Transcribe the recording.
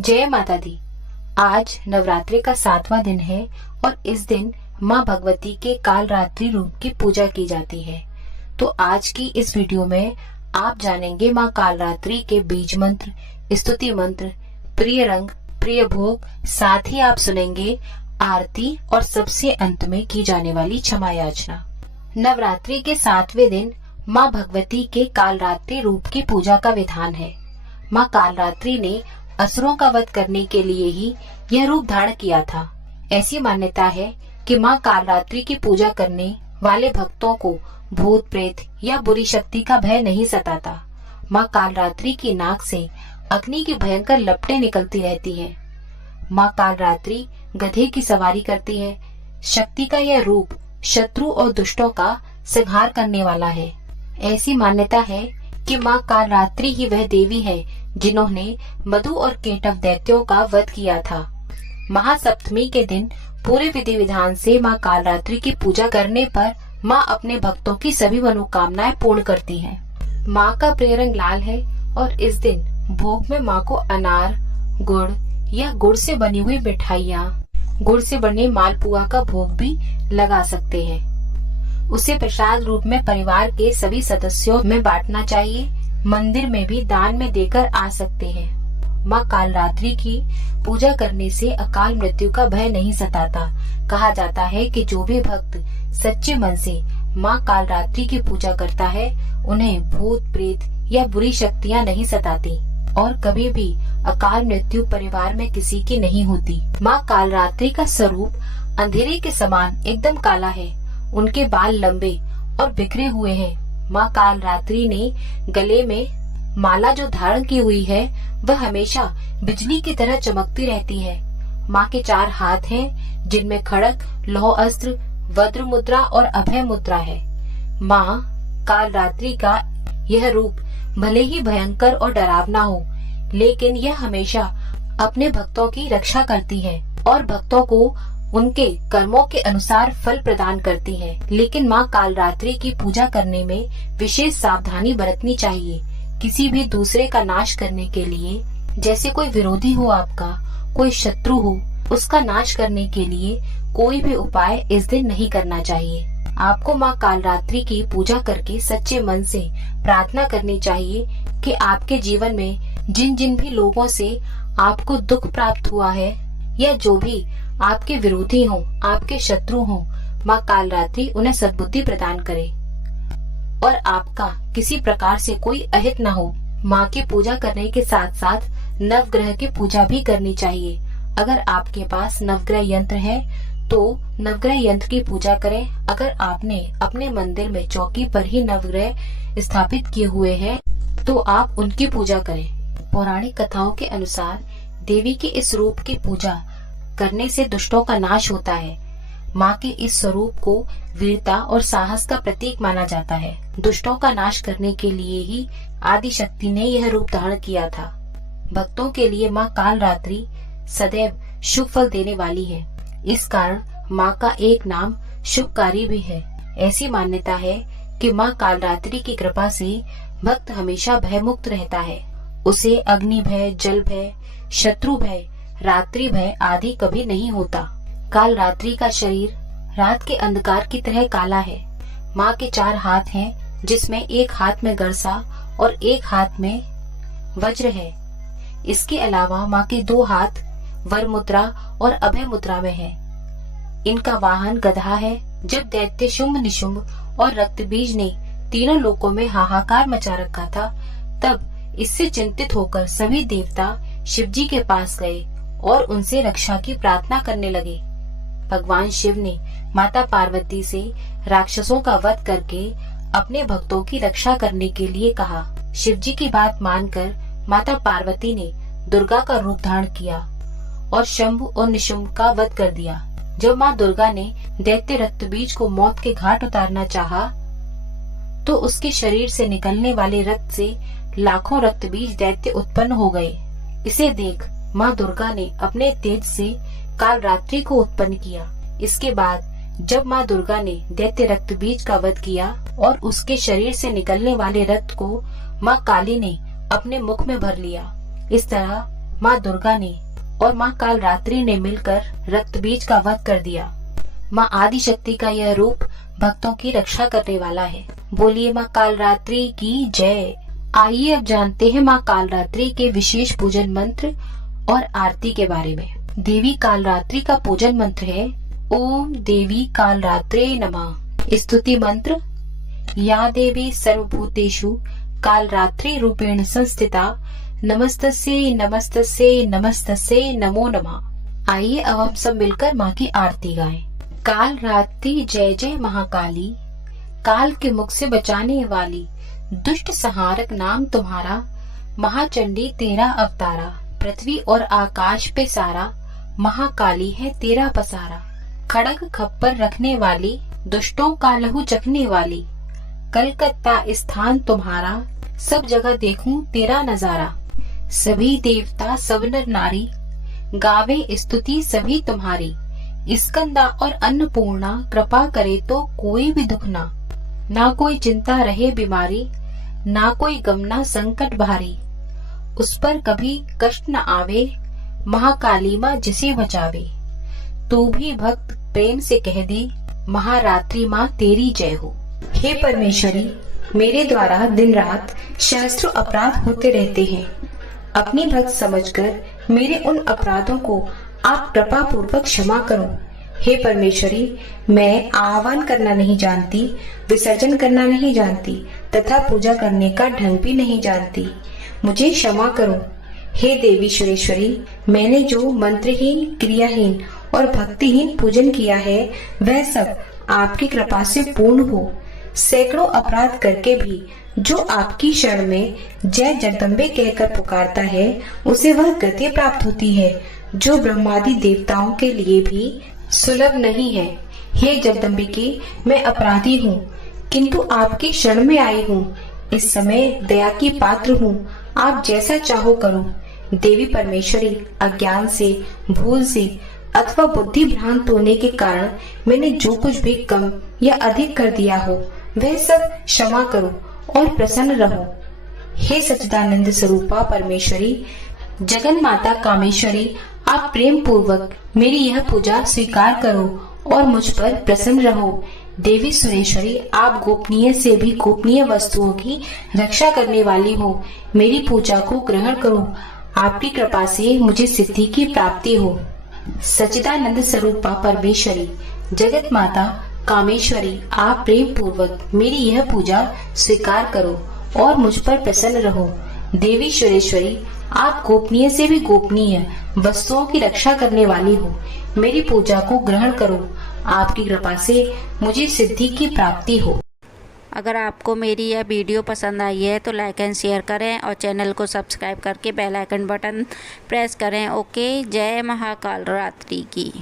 जय माता दी। आज नवरात्रि का 7वां दिन है और इस दिन माँ भगवती के कालरात्रि रूप की पूजा की जाती है। तो आज की इस वीडियो में आप जानेंगे माँ कालरात्रि के बीज मंत्र, स्तुति मंत्र, प्रिय रंग, प्रिय भोग, साथ ही आप सुनेंगे आरती और सबसे अंत में की जाने वाली क्षमा याचना। नवरात्रि के 7वें दिन माँ भगवती के कालरात्रि रूप की पूजा का विधान है। माँ कालरात्रि ने असुरों का वध करने के लिए ही यह रूप धारण किया था। ऐसी मान्यता है कि माँ कालरात्रि की पूजा करने वाले भक्तों को भूत प्रेत या बुरी शक्ति का भय नहीं सताता। माँ कालरात्रि की नाक से अग्नि की भयंकर लपटें निकलती रहती हैं। माँ कालरात्रि गधे की सवारी करती है। शक्ति का यह रूप शत्रु और दुष्टों का संहार करने वाला है। ऐसी मान्यता है कि माँ कालरात्रि ही वह देवी है जिन्होंने मधु और केटव दैत्यों का वध किया था। महासप्तमी के दिन पूरे विधि विधान से माँ कालरात्रि की पूजा करने पर माँ अपने भक्तों की सभी मनोकामनाएं पूर्ण करती हैं। माँ का प्रिय रंग लाल है और इस दिन भोग में माँ को अनार, गुड़ या गुड़ से बनी हुई मिठाइयाँ, गुड़ से बने मालपुआ का भोग भी लगा सकते हैं। उसे प्रसाद रूप में परिवार के सभी सदस्यों में बांटना चाहिए। मंदिर में भी दान में देकर आ सकते हैं। माँ कालरात्रि की पूजा करने से अकाल मृत्यु का भय नहीं सताता। कहा जाता है कि जो भी भक्त सच्चे मन से माँ कालरात्रि की पूजा करता है उन्हें भूत प्रेत या बुरी शक्तियाँ नहीं सताती और कभी भी अकाल मृत्यु परिवार में किसी की नहीं होती। माँ कालरात्रि का स्वरूप अंधेरे के समान एकदम काला है। उनके बाल लंबे और बिखरे हुए हैं। माँ कालरात्रि ने गले में माला जो धारण की हुई है वह हमेशा बिजली की तरह चमकती रहती है। माँ के 4 हाथ हैं जिनमें खड़ग, लौह अस्त्र, वज्र मुद्रा और अभय मुद्रा है। माँ कालरात्रि का यह रूप भले ही भयंकर और डरावना हो, लेकिन यह हमेशा अपने भक्तों की रक्षा करती है और भक्तों को उनके कर्मों के अनुसार फल प्रदान करती है। लेकिन माँ कालरात्रि की पूजा करने में विशेष सावधानी बरतनी चाहिए। किसी भी दूसरे का नाश करने के लिए, जैसे कोई विरोधी हो आपका, कोई शत्रु हो, उसका नाश करने के लिए कोई भी उपाय इस दिन नहीं करना चाहिए। आपको माँ कालरात्रि की पूजा करके सच्चे मन से प्रार्थना करनी चाहिए कि आपके जीवन में जिन जिन भी लोगों से आपको दुख प्राप्त हुआ है या जो भी आपके विरोधी हों, आपके शत्रु हों, माँ कालरात्रि उन्हें सद्बुद्धि प्रदान करे और आपका किसी प्रकार से कोई अहित न हो। माँ की पूजा करने के साथ साथ नवग्रह की पूजा भी करनी चाहिए। अगर आपके पास नवग्रह यंत्र है तो नवग्रह यंत्र की पूजा करें। अगर आपने अपने मंदिर में चौकी पर ही नवग्रह स्थापित किए हुए हैं तो आप उनकी पूजा करें। पौराणिक कथाओं के अनुसार देवी के इस रूप की पूजा करने से दुष्टों का नाश होता है। माँ के इस स्वरूप को वीरता और साहस का प्रतीक माना जाता है। दुष्टों का नाश करने के लिए ही आदि शक्ति ने यह रूप धारण किया था। भक्तों के लिए माँ कालरात्रि सदैव शुभ फल देने वाली है। इस कारण माँ का एक नाम शुभकारी भी है। ऐसी मान्यता है कि माँ कालरात्रि की कृपा से भक्त हमेशा भय मुक्त रहता है। उसे अग्नि भय, जल भय, शत्रु भय, रात्रि भय आदि कभी नहीं होता। कालरात्रि का शरीर रात के अंधकार की तरह काला है। माँ के 4 हाथ हैं जिसमें एक हाथ में गरसा और एक हाथ में वज्र है। इसके अलावा माँ के 2 हाथ वर मुद्रा और अभय मुद्रा में है। इनका वाहन गधा है। जब दैत्य शुंभ निशुंभ और रक्तबीज ने तीनों लोकों में हाहाकार मचा रखा था, तब इससे चिंतित होकर सभी देवता शिवजी के पास गए और उनसे रक्षा की प्रार्थना करने लगे। भगवान शिव ने माता पार्वती से राक्षसों का वध करके अपने भक्तों की रक्षा करने के लिए कहा। शिवजी की बात मानकर माता पार्वती ने दुर्गा का रूप धारण किया और शंभु और निशुंभ का वध कर दिया। जब माँ दुर्गा ने दैत्य रक्तबीज को मौत के घाट उतारना चाहा, तो उसके शरीर से निकलने वाले रक्त से लाखों रक्तबीज दैत्य उत्पन्न हो गए। इसे देख माँ दुर्गा ने अपने तेज से कालरात्रि को उत्पन्न किया। इसके बाद जब माँ दुर्गा ने दैत्य रक्तबीज का वध किया और उसके शरीर से निकलने वाले रक्त को माँ काली ने अपने मुख में भर लिया। इस तरह माँ दुर्गा ने और माँ कालरात्रि ने मिलकर रक्तबीज का वध कर दिया। माँ आदिशक्ति का यह रूप भक्तों की रक्षा करने वाला है। बोलिए माँ कालरात्रि की जय। आइए अब जानते हैं माँ कालरात्रि के विशेष पूजन मंत्र और आरती के बारे में। देवी कालरात्रि का पूजन मंत्र है ओम देवी कालरात्रे नमः। स्तुति मंत्र या देवी सर्वभूतेषु कालरात्रि रूपेण संस्थिता नमस्तस्यै नमस्तस्यै नमस्तस्यै नमो नमः। आइए अब हम सब मिलकर माँ की आरती गाएं। कालरात्रि जय जय महाकाली, काल के मुख से बचाने वाली, दुष्ट संहारक नाम तुम्हारा, महाचंडी तेरा अवतारा, पृथ्वी और आकाश पे सारा, महाकाली है तेरा पसारा। खड़ग खप्पर रखने वाली, दुष्टों का लहू चखने वाली, कलकत्ता स्थान तुम्हारा, सब जगह देखूं तेरा नजारा। सभी देवता सब नर नारी, गावे स्तुति सभी तुम्हारी। स्कंदा और अन्नपूर्णा, कृपा करे तो कोई भी दुख ना कोई चिंता रहे बीमारी, ना कोई गम ना संकट भारी। उस पर कभी कष्ट न आवे, महाकाली माँ जिसे बचावे। तू भी भक्त प्रेम से कह दे, महारात्रि माँ तेरी जय हो। हे परमेश्वरी, मेरे द्वारा दिन रात सहस्त्रों अपराध होते रहते हैं। अपनी भक्त समझकर मेरे उन अपराधों को आप कृपा पूर्वक क्षमा करो। हे परमेश्वरी, मैं आह्वान करना नहीं जानती, विसर्जन करना नहीं जानती तथा पूजा करने का ढंग भी नहीं जानती, मुझे क्षमा करो। हे देवी सुरेश्वरी, मैंने जो मंत्रहीन, क्रियाहीन और भक्तिहीन पूजन किया है वह सब आपकी कृपा से पूर्ण हो। सैकड़ों अपराध करके भी जो आपकी शरण में जय जगदम्बे कहकर पुकारता है उसे वह गति प्राप्त होती है जो ब्रह्मादि देवताओं के लिए भी सुलभ नहीं है। हे जगदम्बिके, मैं अपराधी हूँ किंतु आपकी शरण में आई हूँ। इस समय दया की पात्र हूँ, आप जैसा चाहो करो। देवी परमेश्वरी, अज्ञान से, भूल से अथवा बुद्धि भ्रांत होने के कारण मैंने जो कुछ भी कम या अधिक कर दिया हो वह सब क्षमा करो और प्रसन्न रहो। हे सच्चिदानंद स्वरूपा परमेश्वरी, जगन माता कामेश्वरी, आप प्रेम पूर्वक मेरी यह पूजा स्वीकार करो और मुझ पर प्रसन्न रहो। देवी सुरेश्वरी, आप गोपनीय से भी गोपनीय वस्तुओं की रक्षा करने वाली हो, मेरी पूजा को ग्रहण करो। आपकी कृपा से मुझे सिद्धि की प्राप्ति हो। सच्चिदानंद स्वरूपा परमेश्वरी, जगत माता कामेश्वरी, आप प्रेम पूर्वक मेरी यह पूजा स्वीकार करो और मुझ पर प्रसन्न रहो। देवी सुरेश्वरी, आप गोपनीय से भी गोपनीय वस्तुओं की रक्षा करने वाली हो, मेरी पूजा को ग्रहण करो। आपकी कृपा से मुझे सिद्धि की प्राप्ति हो। अगर आपको मेरी यह वीडियो पसंद आई है तो लाइक एंड शेयर करें और चैनल को सब्सक्राइब करके बेल आइकन बटन प्रेस करें। ओके, जय महाकाल रात्रि की।